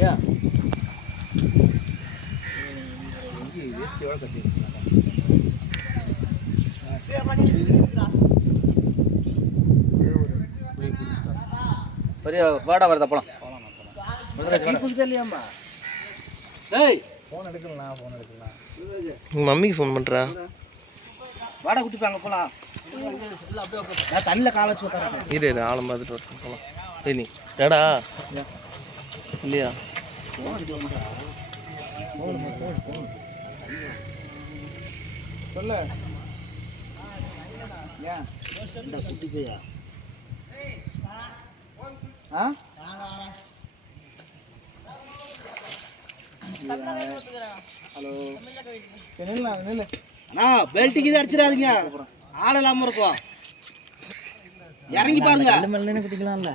Yeah. வாடா வரதா போலாம். மம்மிக்கு ஃபோன் பண்ணுறா. வாடா குட்டி போய் அங்கே போகலாம். நான் தண்ணியில் காலை வச்சு உட்காரேன். இரு ஆழம் பார்த்துட்டு வரேன் போகலாம். சரி நீ டேடா இல்லையா சொல்ல ஏன் இந்த குட்டி போயா ஆ ஹலோ நில்லு அண்ணா பெல்ட்டுக்கு இது அடிச்சிடாதீங்க. ஆள் இல்லாமல் இருக்கும். இறங்கி பாருங்க. குட்டிக்கலாம்ல.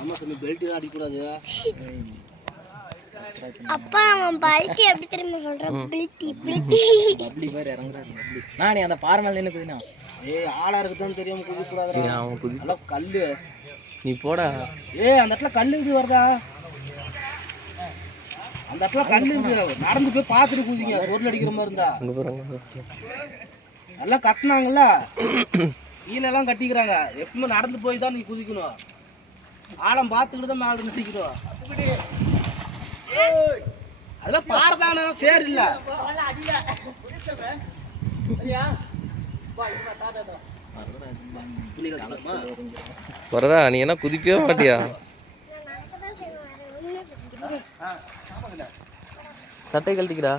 ஆமா சாமி பெல்ட் தான் அடிக்கக்கூடாது. அப்பா அவன் பல்டி எப்படி திரும்ப சொல்றான்? பில்டி பில்டி அப்படி மாதிரி இறங்குறாரு. நானே அந்த பாறை மேல நின்னு குதினா. ஏய் ஆளா இருக்குதான் தெரியாம குதி கூடாதுடா. அவன் குதி. அட கல்லு. நீ போடா. ஏய் அந்த இடத்துல கல்லு இது வருதா? அந்த இடத்துல கல்லு இருக்கு. நடந்து போய் பார்த்துட்டு குதிங்க. பொருள் அடிக்கிற மாதிரி இருந்தா. அங்க போறாங்க. எல்லாம் கட்டினாங்கல்ல. கீழெல்லாம் கட்டிக்கிறாங்க. எப்பவுமே நடந்து போய் தான் நீ குதிக்கணும். ஆழம் பார்த்துக்கிட்டு தான் மேலே நிற்கணும். அதெல்லாம் பாரதான சேர் இல்ல. வரதா நீ என்ன குதிக்கவே மாட்டியா? சட்டை கழட்டிக்கிறா.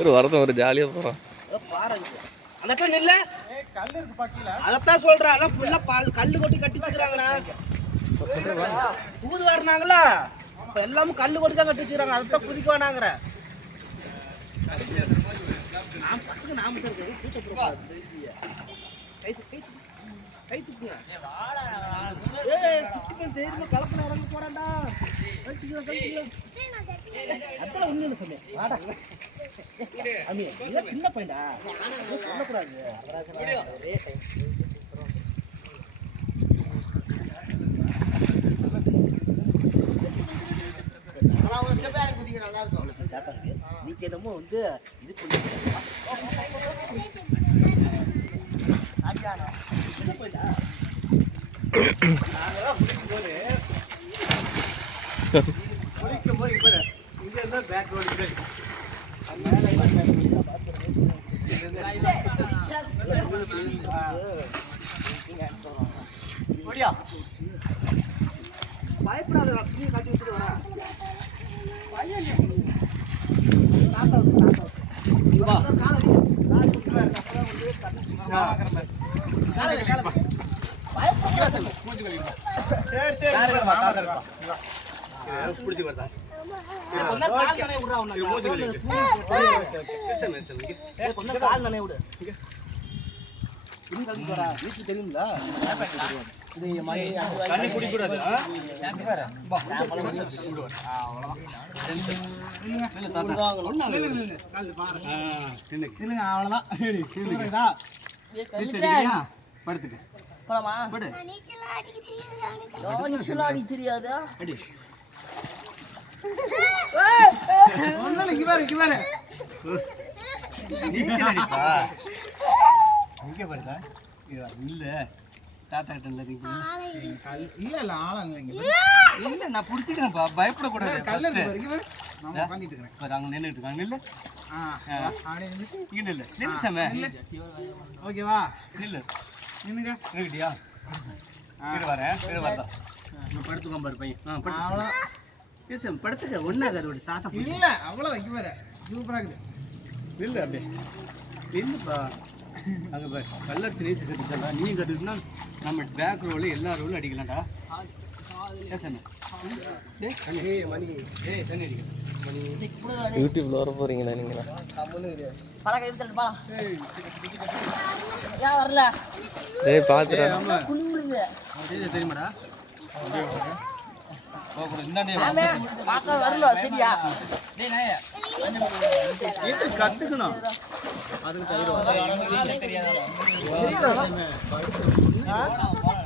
ஒரு வரதும் ஒரு ஜாலியா போறான். அதத்தான் சொல்றேன். கல்லு கொட்டி கட்டி வச்சுக்கிறாங்கண்ணா. தூது வரனாங்களா இப்ப எல்லாமும் கல்லு கொட்டி தான் கட்டி வச்சுக்கிறாங்க. அதைத்தான் குதிக்க வேணாங்கிற. நான் பசங்க நாம கை தூக்குங்க. கலப்பன இறங்க போறான்டா. அதெல்லாம் ஒண்ணு இல்லை சாமி. சின்ன பையன்டா சொல்லக்கூடாது. நீங்க என்னமோ வந்து இது பயப்படாத. கட்டி வச்சுட்டு வரேன். வீட்டுக்கு தெரியுங்களா? தாத்தா கிட்ட இல்ல இல்ல ஆளம் இல்ல நான் புடிச்சிக்கிறேன்ப்பா. பயப்படக்கூடாது. அங்க நின்றுட்டு இருக்காங்க. இல்ல இல்ல நில்லு சாமி. ஓகேவா? நில்லு நின்னுங்க. நின்னுக்கிட்டியா? வரேன் வரதா. படுத்துக்கோ பாரு பையன். படுத்து படுத்துக்க. ஒன்னாகாது ஒரு தாத்தா. இல்ல அவ்வளவு இங்க வேற சூப்பரா இருக்குது. நில்லு அப்படியே நில்லுப்பா. அங்கே பாரு கல்லரிசி நேசி கற்றுக்கலாம். நீ கற்றுக்கிட்டா நம்ம பேக் ரோல் எல்லா ரோலும் அடிக்கலாம்டா. யூடியூப்ல வர போறீங்களா நீங்களா? தெரியுமாடா? கத்துக்கணும் அதுக்கு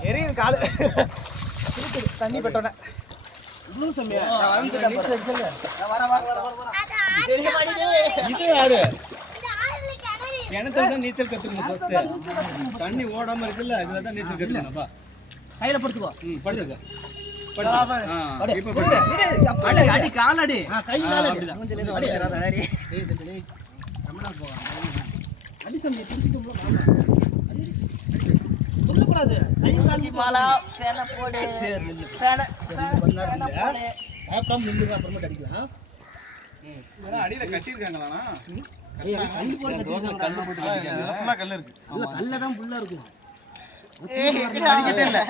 எரியுது காலு தண்ணி பெட்டோன்னே இன்னும் செம்மையா இது யாரு கிணத்துல தான் நீச்சல் கத்துக்கணும் ஃபர்ஸ்ட் தண்ணி ஓடாம இருக்குல்ல இதுல தான் நீச்சல் கத்துக்கணும்ப்பா கையில படுத்துக்கோ படுத்துக்க அடி காலடி கை அடி சமயம் சொல்லக்கூடாது கை கால் மாலா ஃபேனை போடு ஃபேனை போடு அப்புறம் நின்னுங்க அப்புறமா அடிக்கலாம் அடியில கட்டியிருக்காங்களா கல் போட்டு கட்டிருக்காங்க கல் போட்டு கல்லு இருக்கு இல்ல கல்ல தான் புல்லா இருக்கும் அடிக்கிட்டே இல்ல